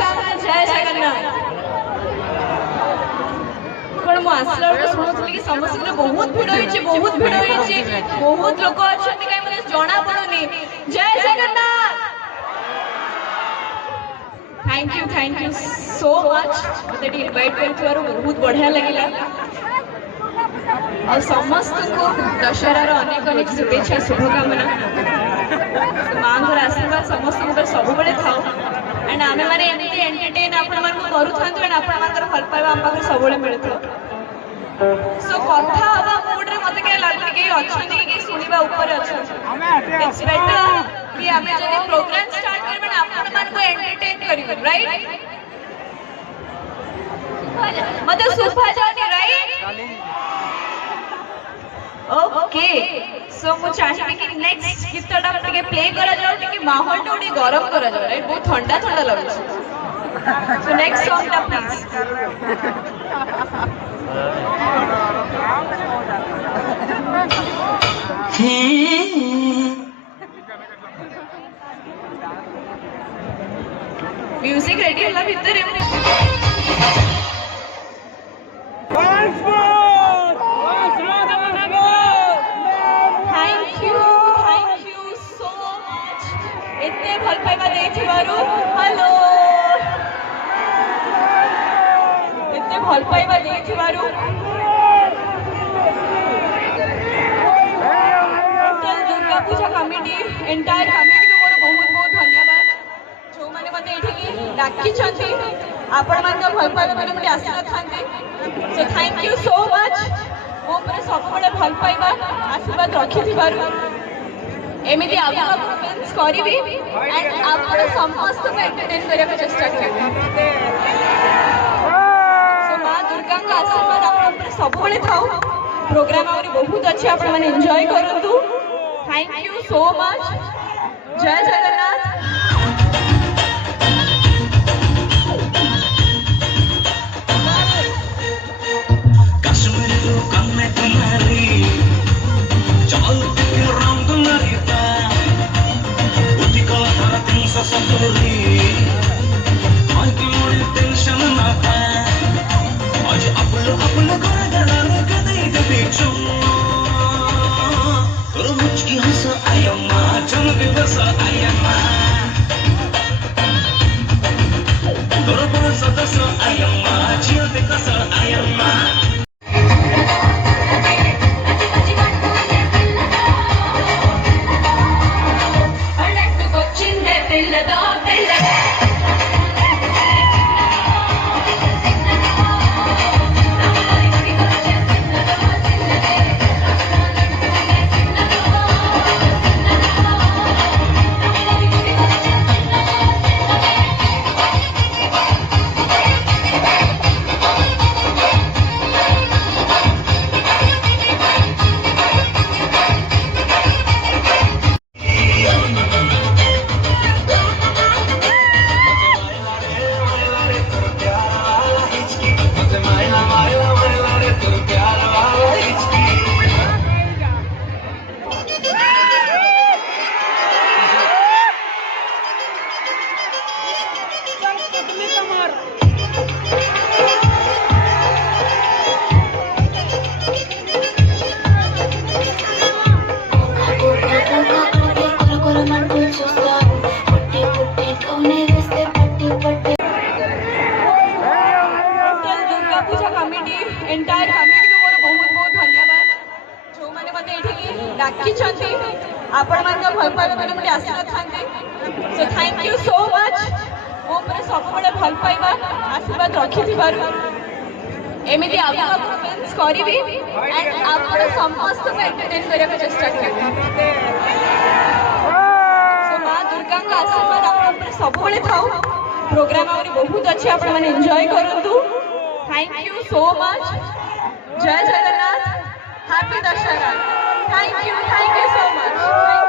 जय जगन्नाथ कौन मु आसला शुणुली कि समस्त बहुत भिड़ होती बहुत लोक अच्छा कहीं मतलब जना पड़ुनी जय Jagannath thank you so much मत इनवाइट कर बहुत बढ़िया लगे और समस्त को दशहरार अनेक अनेक शुभेच्छा शुभकामना माँ आशीर्वाद समस्त सब था एंड आम मैंने एमती एंटरटेन आपण करूँ एंड आपण भल पाइबा आम पाखे सब मिलता सो कथा हवा मूड रे मते के लागुनी के अछनी के सुनिबा ऊपर अछन इट्स बेटर कि हमें जदी प्रोग्राम स्टार्ट करबे ना आपण मान को एंटरटेन करिबे राइट मते सुभा जानी राइट ओके सो मु चाहिबी कि नेक्स्ट गीतटा टिके प्ले करा जाओ टिके माहौल टा उडी गरम करा जाओ राइट बहुत ठंडा ठंडा लागछ सो नेक्स्ट सॉन्ग टा प्लीज म्यूजिक रेडी होला भीतर थैंक यू सो मच इतने भल पाइबा देथिबारु हेलो इतने भल पाइबा देथिबारु Durga Puja committee entire committee को मोर बहुत धन्यवाद जो माने मते एठी डाकी छथि आपण मान भल पाइबा माने मते आशीर्वाद थांती so thank you so much मो पर सब बडे भल पाइबा आशीर्वाद रखि थिबारु एमिति आगु फिल्म्स करिवि एंड आपण समस्त को एंटरटेन करिया को चेष्टा करबि सो मां दुर्गा का आशीर्वाद आपण पर सब बडे थाउ प्रोग्राम आउरी बहुत अच्छे आपण माने एंजॉय करंतु थैंक यू सो मच जय जगन्नाथ एंटायर कमिटी को मोर बहुत धन्यवाद जो माने मते एठी डाकी छथि आपण मान भल पाइबा माने मते आशीर्वाद थांती so thank you so much मो पर सब बडे भल पाइबा आशीर्वाद रखि थिबारु एमिति आगु फिल्म्स करिवि एंड आपण समस्त को एंटरटेन करिया को चेष्टा करबि सो मां दुर्गा का आशीर्वाद आपण पर सब बडे थाउ प्रोग्राम आउरी बहुत अच्छे आपण माने एंजॉय करंतु थैंक यू सो मच जय Jagannath happy Dussehra thank you so much